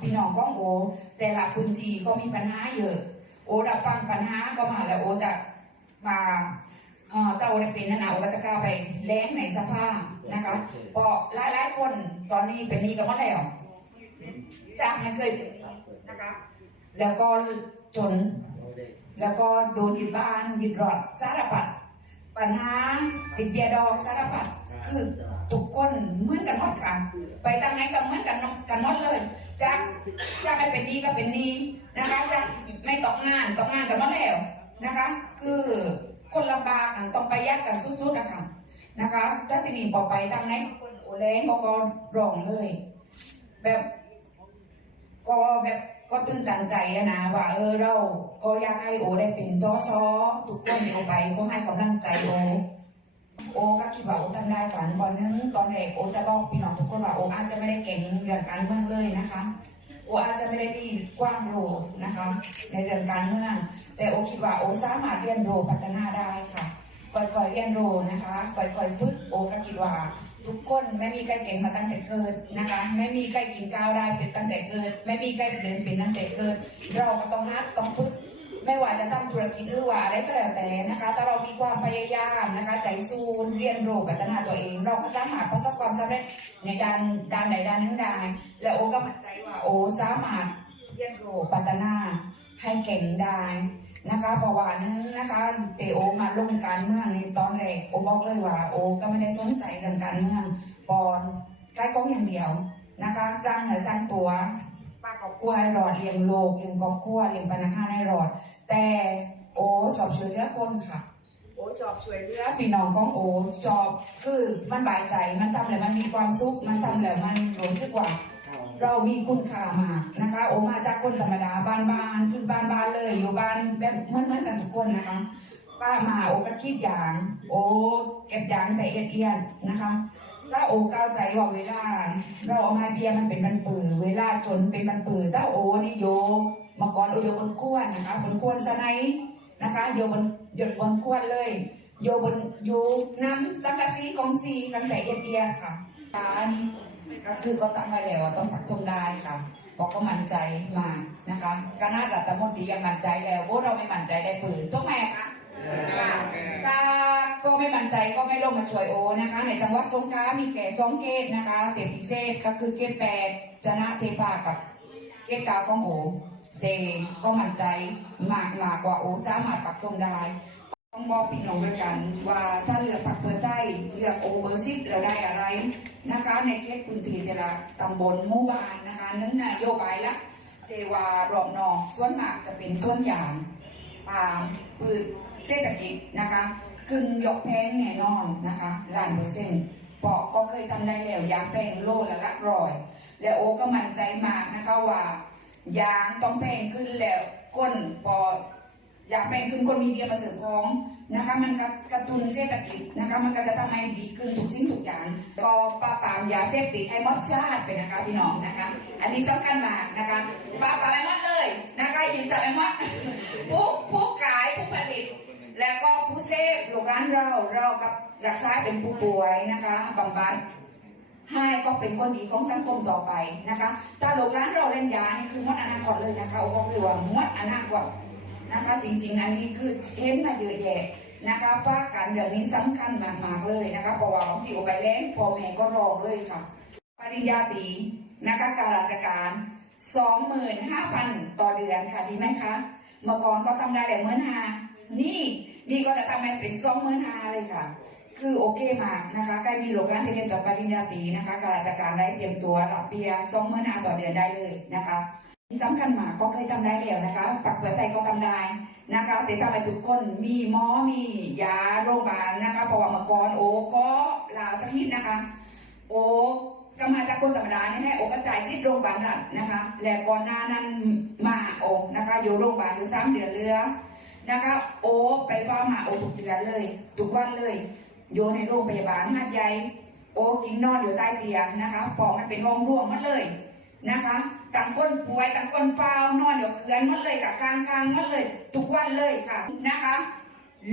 ปีนองกล้องโอ แต่ละพื้นที่ก็มีปัญหาเยอะ โอรับฟังปัญหาก็มาแล้วโอจะมาเจ้าได้เป็นนะนะโอก็จะกล้าไปแล้งในสภานะคะเพราะหลายๆคนตอนนี้เป็นนี้กันมาแล้วจากไม่เคยเป็นหนี้นะคะแล้วก็จน แล้วก็โดนยึดบ้านยึดรถสารพัดปัญหาติดเบียดอกสารพัดคือทุกคนเหมือนกันหมดค่ะ ไปทางไหนก็เหมือนกันกันหมดเลย จะจะไม่เป็นดีก็เป็นดีนะคะจะไม่ตกงานตกงานกันมดแล้วนะคะ คือคนลำบากต้องไปยัดกันสุดๆนะคะนะคะถ้าที่นี่พอไปทางไหนคนโอแรงก็ก็ร้องเลย แบบก็แบบก็ตื่นตันใจนะว่าเออเราก็อยากให้โอได้เป็นจอซอทุกคนที่โอไปก็ให้กำลังใจโอ โอก็คิดว่าโอทำได้ฝันวันนึงตอนแรกโอจะบอกพี่น้องทุกคนว่าโออาจจะไม่ได้เก่งเรื่องการเมืองเลยนะคะโออาจจะไม่ได้มีกว้างรู้นะคะ ในเรื่องการเมือง แต่โอคิดว่าโอสามารถเรียนรู้พัฒนาได้ค่ะก่อยๆเรียนรู้นะคะก่อยๆฝึกโอก็คิดว่าทุกคนไม่มีใครเก่งมาตั้งแต่เกิดนะคะ ไม่มีใครกินข้าวได้เป็นตั้งแต่เกิด ไม่มีใครเดินเป็นตั้งแต่เกิด เราก็ต้องฮัดต้องฝึก ไม่ว่าจะทำธุรกิจหรือว่าอะไรก็แล้วแต่นะคะ ถ้าเรามีความพยายามนะคะ ใจสู้เรียนรู้พัฒนาตัวเอง เราก็สามารถประสบความสำเร็จในด้านด้านใดด้านหนึ่งได้และโอก็มั่นใจว่าโอสามารถเรียนรู้พัฒนาให้เก่งได้นะคะเพราะว่านึงนะคะเตโอมาลงการเมืองในตอนแรกโอบอกเลยว่า โอก็ไม่ได้สนใจเรื่องการเมืองปอนใกล้กล้องอย่างเดียวนะคะสร้างเนื้อสร้างตัว รอบครัวให้รอดเลี้ยงโลกเลี้ยงครอบครัวเลี้ยงพนักงานให้รอด แต่โอ้จอบช่วยเหลือคนค่ะ โอ้จอบช่วยเหลือพี่น้องของโอ้จอบคือมันบายใจมันทำแล้วมันมีความสุขมันทำแล้วมันรู้สึกว่าเรามีคุณค่ามากนะคะ โอมาจากคนธรรมดาบ้านบ้านๆคือบ้านบ้านๆเลย อยู่บ้านแบบเหมือนเหมือนกันทุกคนนะคะป้ามาโอก็คิดอย่าง โอเก็บอย่างแต่เอียดเอียดนะคะ ถ้าโอก้าวใจว่าเวลา เราเอามาเบียมันเป็นบันปือเวลาจนเป็นบันปือถ้าโอนี่โยมาก่อนโอโยบนกวนนะคะบนกวนสไนนะคะโยบนหยดบนกวนเลย โยบนโยน้ำจังกะซีกองซีกันแต่เอียดเอียค่ะตาอันี่ก็คือก็ตั้งไว้แล้วว่าต้องปักธงได้ค่ะบอกก็มั่นใจมานะคะคณะรัฐมนตรียังมั่นใจแล้วว่าเราไม่มั่นใจได้ปืนทุกแม่คะถ้าก็ไม่มั่น ใจก็ไม่ลงมาช่วยโอนะคะ ในจังหวัดสงขลามีแก่สองเกตนะคะ เตพิเศษก็คือเกตแปดชนะเทพากับเกตเก้าของโอเตก็มั่นใจมากมากกว่าโอสามารถปักธงได้ต้องบอกพี่น้องด้วยกันว่าถ้าเลือกพรรคเพื่อไทยเลือกโอเบอร์ซิปเราได้อะไรนะคะ ในเขตพื้นที่แต่ละตำบลหมู่บ้านนะคะนั้นนโยบายละเทวารอบนอกส่วนมากจะเป็นส่วนอย่างปาล์มพืชเศรษฐกิจนะคะ กึ่งยกแพงแน่นอนนะคะล้านเปอร์เซ็นต์ปอกก็เคยทำได้แล้วยางแพงโลละลักร้อย และโอก็มั่นใจมากนะคะว่ายางต้องแพงขึ้นแล้วก้นพออยากแบ่งขึ้นคนมีเบียร์มาเสริมของนะคะ มันกระกระตุ้นเศรษฐกิจนะคะ มันก็จะทำให้ดีขึ้นทุกสิ่งทุกอย่าง ก็ปราบปรามยาเสพติดให้มดชาติไปนะคะพี่น้องนะคะ อันนี้สำคัญมากนะคะปราบปรามให้มดเลยนะคะยินดีให้มดผู้ผู้ขายผู้ผลิต แล้วก็ผู้เสพลูกร้าน เราเรากับรักษาเป็นผู้ป่วยนะคะบำบัดให้ก็เป็นคนดีของสังคมต่อไปนะคะถ้าโรงร้านเราเล่นยานี่คือมดอนาคตเลยนะคะโอ้บอกเลยว่ามดอนาคตนะคะ จริง ๆ อันนี้คือเห็นมาเยอะแยะนะคะฝากกันเรื่องนี้สำคัญมากๆเลยนะคะเพราะว่าบางทีโอไปแล้งพ่อแม่ก็รองเลยค่ะ ปริญญาตรีนะคะการราชการ25,000ต่อเดือนค่ะดีไหมคะเมื่อก่อนก็ทำได้แต่เมื่อหานี่ นี่ก็จะทำให้เป็นสองหมื่นห้าเลยค่ะ คือโอเคมากนะคะใกล้มีโรงงานที่เรียนจบปริญญาตรีนะคะการราชการได้เตรียมตัวรับเบี้ยสองหมื่นห้าต่อเดือนได้เลยนะคะสำคัญมากก็เคยทำได้แล้วนะคะ ปักเปิดใจก็ทำได้นะคะแต่ทำให้ทุกคนมีหมอมียาโรงพยาบาลนะคะเพระว่าเมื่อก่อนโอ้ก็ลาวสักนิดนะคะ โอ้ก็มาจากคนธรรมดานี่แหละโอ้ก็จ่ายซิดโรงพยาบาลรัฐนะคะ และก่อนหน้านั้นมาโอ้นะคะ อยู่โรงพยาบาลอยู่สามเดือนเรือ นะคะ โอ้ไปเฝ้ามาโอทุกเดือนเลย ทุกวันเลยอยู่ในโรงพยาบาลหัดใหญ่โอ้กินนอนอยู่ใต้เตียงนะคะปอกมันเป็นห้องร่วงมหมดเลยนะคะต่างก้นป่วยต่างก้นเฝ้านอนอยู่เกือนหมดเลยกับกลางกลางหมดเลย ทุกวันเลยค่ะนะคะ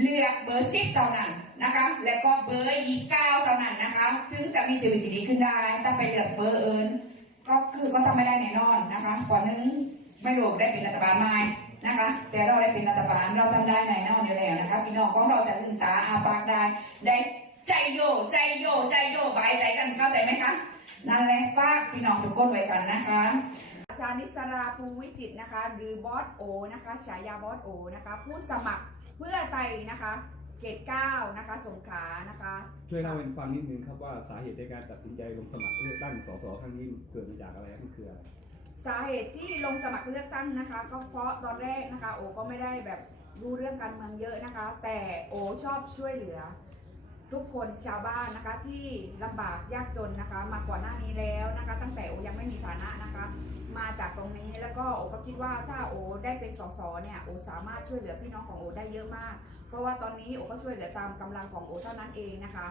เลือกเบอร์สิบเท่านั้นนะคะ แล้วก็เบอร์ยี่เก้าเท่านั้นนะคะ ถึงจะมีชีวิตที่ดีขึ้นได้ ถ้าไปเลือกเบอร์เอิญก็คือก็ทำไม่ได้แน่นอนนะคะกว่านึงไม่รู้ได้เป็นรัฐบาลไหม นะคะ แต่เราได้เป็นรัฐบาลเราทำได้ในนอกนี้แล้วนะคะพี่น้องของเราจะลืมตาอาปากได้ได้ใจโยใจโยใจโยบายใจกันเข้าใจไหมคะนั่นแหละฝากพี่น้องทุกคนไว้กันนะคะชานิสราภูวิจิตรนะคะ หรือบอสโอนะคะฉายาบอสโอนะคะ ผู้สมัครเพื่อไทยนะคะเกตเก้านะคะ สงขลานะคะ ช่วยเล่าให้ฟังนิดนึงครับว่าสาเหตุในการตัดสินใจลงสมัครเลือกตั้งสสครั้งนี้เกิดมาจากอะไรครับมันคืออะไร สาเหตุที่ลงสมัครเลือกตั้งนะคะ ก็เพราะตอนแรกนะคะ โอก็ไม่ได้แบบรู้เรื่องการเมืองเยอะนะคะ แต่โอชอบช่วยเหลือ ทุกคนชาวบ้านนะคะที่ลำบากยากจนนะคะ มาก่อนหน้านี้แล้วนะคะ ตั้งแต่โอยังไม่มีฐานะนะคะ มาจากตรงนี้แล้วก็โอก็คิดว่าถ้าโอได้เป็นสสเนี่ยโอสามารถช่วยเหลือพี่น้องของโอได้เยอะมาก เพราะว่าตอนนี้โอก็ช่วยเหลือตามกำลังของโอเท่านั้นเองนะคะ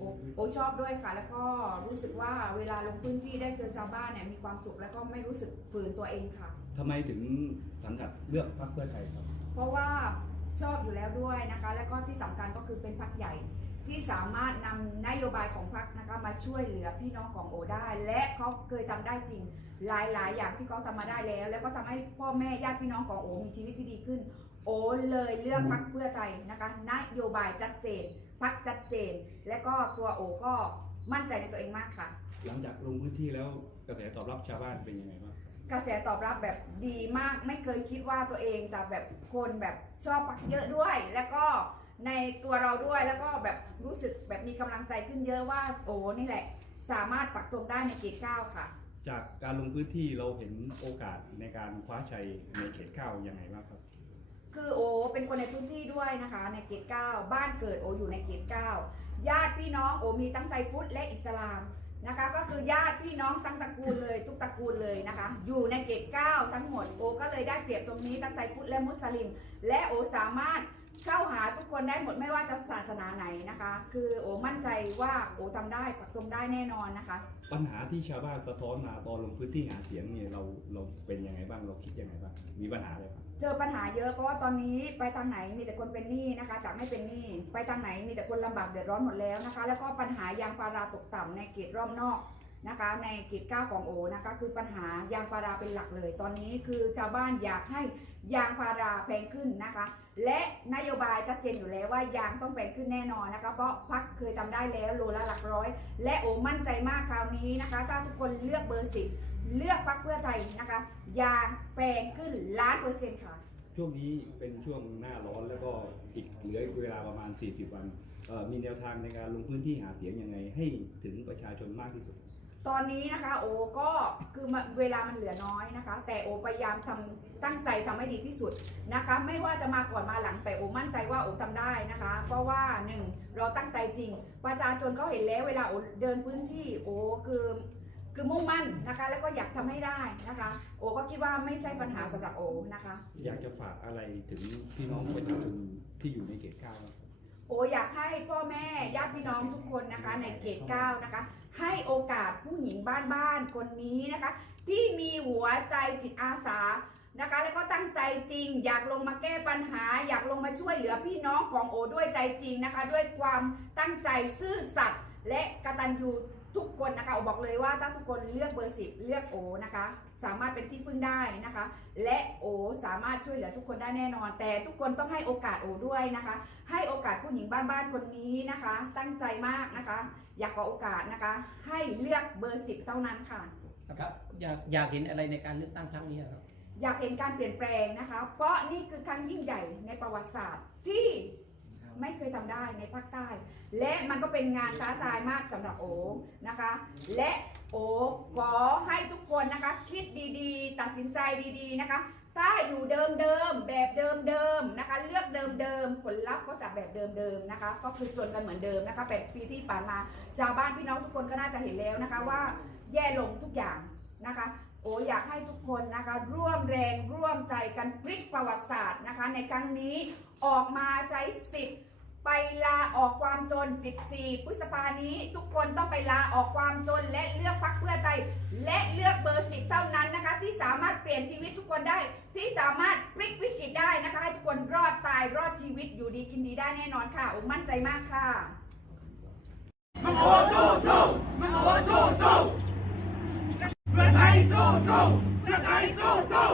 โอโอชอบด้วยค่ะ แล้วก็รู้สึกว่าเวลาลงพื้นที่ได้เจอชาวบ้านเนี่ยมีความสุขแล้วก็ไม่รู้สึกฝืนตัวเองค่ะ ทำไมถึงสังกัดเลือกพรรคเพื่อไทยครับ เพราะว่าชอบอยู่แล้วด้วยนะคะ แล้วก็ที่สำคัญก็คือเป็นพรรคใหญ่ที่สามารถนำนโยบายของพรรคนะคะมาช่วยเหลือพี่น้องของโอได้ และเขาเคยทำได้จริง หลายๆ อย่างที่เขาทำมาได้แล้ว แล้วก็ทำให้พ่อแม่ญาติพี่น้องของโอมีชีวิตที่ดีขึ้น โอเลยเลือกพรรคเพื่อไทยนะคะนโยบายชัดเจนพรรคชัดเจน และก็ตัวโอก็มั่นใจในตัวเองมากค่ะ หลังจากลงพื้นที่แล้วกระแสตอบรับชาวบ้านเป็นยังไงบ้างกระแสตอบรับแบบดีมากไม่เคยคิดว่าตัวเองจะแบบคนแบบชอบปักเยอะด้วย แล้วก็ในตัวเราด้วยแล้วก็แบบรู้สึกแบบมีกำลังใจขึ้นเยอะว่าโอ้นี่แหละ สามารถปักตรงได้ในเกตเก้าค่ะ จากการลงพื้นที่เราเห็นโอกาสในการคว้าชัยในเขตเก้ายังไงบ้างครับ คือโอเป็นคนในพื้นที่ด้วยนะคะ ในเกตเก้าบ้านเกิดโออยู่ในเกตเก้าญาติพี่น้องโอมีทั้งไทยพุทธและอิสลามนะคะ ก็คือญาติพี่น้องทั้งตระกูลเลยทุกตระกูลเลยนะคะ อยู่ในเกตเก้าทั้งหมดโอก็เลยได้เปรียบตรงนี้ทั้งไทยพุทธและมุสลิม และโอสามารถ เข้าหาทุกคนได้หมดไม่ว่าจะศาสนาไหนนะคะ คือโอมั่นใจว่าโอทำได้ปักตรงได้แน่นอนนะคะ ปัญหาที่ชาวบ้านสะท้อนมาตอนลงพื้นที่หาเสียงเนี่ยเราเราเป็นยังไงบ้างเราคิดยังไงบ้างมีปัญหาอะไรบ้างเจอปัญหาเยอะเพราะว่าตอนนี้ไปทางไหนมีแต่คนเป็นหนี้นะคะจากไม่เป็นหนี้ไปทางไหนมีแต่คนลำบากเดือดร้อนหมดแล้วนะคะ แล้วก็ปัญหายางพาราตกต่ำในเขตรอบนอกนะคะ ในเขตเก้าของโอนะคะ คือปัญหายางพาราเป็นหลักเลย ตอนนี้คือชาวบ้านอยากให้ ยางพาราแพงขึ้นนะคะ และนโยบายชัดเจนอยู่แล้วว่ายางต้องแพงขึ้นแน่นอนนะคะ เพราะพักเคยทำได้แล้วโลละหลักร้อย และโอมั่นใจมากคราวนี้นะคะ ถ้าทุกคนเลือกเบอร์สิบเลือกพักเพื่อไทยนะคะ ยางแพงขึ้นล้านเปอร์เซ็นต์ค่ะช่วงนี้เป็นช่วงหน้าร้อนแล้วก็อีกเหลือเวลาประมาณ 40 วันมีแนวทางในการลงพื้นที่หาเสียงยังไงให้ถึงประชาชนมากที่สุด ตอนนี้นะคะโอก็คือมันเวลามันเหลือน้อยนะคะ แต่โอพยายามทำตั้งใจทำให้ดีที่สุดนะคะ ไม่ว่าจะมาก่อนมาหลังแต่โอมั่นใจว่าโอทำได้นะคะ เพราะว่าหนึ่งเราตั้งใจจริง ประชาชนเขาเห็นแล้วเวลาโอเดินพื้นที่โอคือคือมุ่งมั่นนะคะ แล้วก็อยากทำให้ได้นะคะ โอก็คิดว่าไม่ใช่ปัญหาสำหรับโอนะคะ อยากจะฝากอะไรถึงพี่น้องประชาชนที่อยู่ในเขตเก้าบ้างครับ โออยากให้พ่อแม่ญาติพี่น้องทุกคนนะคะ ในเกตเก้านะคะ ให้โอกาสผู้หญิงบ้านๆคนนี้นะคะ ที่มีหัวใจจิตอาสานะคะ แล้วก็ตั้งใจจริง อยากลงมาแก้ปัญหา อยากลงมาช่วยเหลือพี่น้องของโอด้วยใจจริงนะคะ ด้วยความตั้งใจซื่อสัตย์และกตัญญู ทุกคนนะคะโอบอกเลยว่าถ้าทุกคนเลือกเบอร์สิบเลือกโอนะคะ สามารถเป็นที่พึ่งได้นะคะ และโอสามารถช่วยเหลือทุกคนได้แน่นอน แต่ทุกคนต้องให้โอกาสโอด้วยนะคะ ให้โอกาสผู้หญิงบ้านๆคนนี้นะคะ ตั้งใจมากนะคะ อยากขอโอกาสนะคะ ให้เลือกเบอร์สิบเท่านั้นค่ะครับอยากอยากเห็นอะไรในการเลือกตั้งครั้งนี้ครับอยากเห็นการเปลี่ยนแปลงนะคะ เพราะนี่คือครั้งยิ่งใหญ่ในประวัติศาสตร์ที่ ไม่เคยทำได้ในภาคใต้ และมันก็เป็นงานท้าทายมากสำหรับโอ๋นะคะ และโอ๋ขอให้ทุกคนนะคะ คิดดีๆ ตัดสินใจดีๆนะคะ ถ้าอยู่เดิมๆแบบเดิมๆนะคะ เลือกเดิมๆผลลัพธ์ก็จะแบบเดิมๆนะคะ ก็คือจนกันเหมือนเดิมนะคะแปดปีที่ผ่านมาชาวบ้านพี่น้องทุกคนก็น่าจะเห็นแล้วนะคะว่าแย่ลงทุกอย่างนะคะโออยากให้ทุกคนนะคะร่วมแรงร่วมใจกันพลิกประวัติศาสตร์นะคะ ในครั้งนี้ออกมาใช้สิทธิ์ ไปลาออกความจน 14 พฤษภานี้ทุกคนต้องไปลาออกความจน และเลือกพรรคเพื่อไทยและเลือกเบอร์สิบเท่านั้นนะคะ ที่สามารถเปลี่ยนชีวิตทุกคนได้ ที่สามารถพลิกวิกฤตได้นะคะ ให้ทุกคนรอดตายรอดชีวิตอยู่ดีกินดีได้แน่นอนค่ะโอมั่นใจมากค่ะมันโอสู้สู้มันโอ้สู้สู้เพื่อไทยสู้สู้พื่อไทยสู้สู้